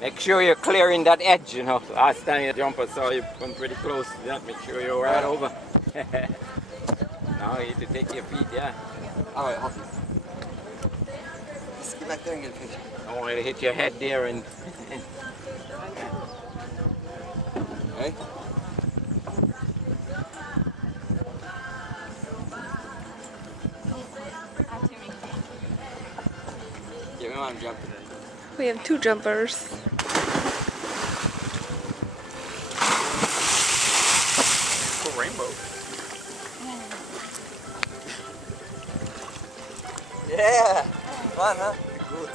Make sure you're clearing that edge, you know. Last time you jump, I saw you come pretty close to that. Make sure you're right over. Now you need to take your feet, yeah. Alright, hold on. Just get back there and get a picture. I want you to hit your head there and... Hey? Yeah, we want to jump today. We have 2 jumpers. Cool rainbow. Yeah! Fun, huh? Good.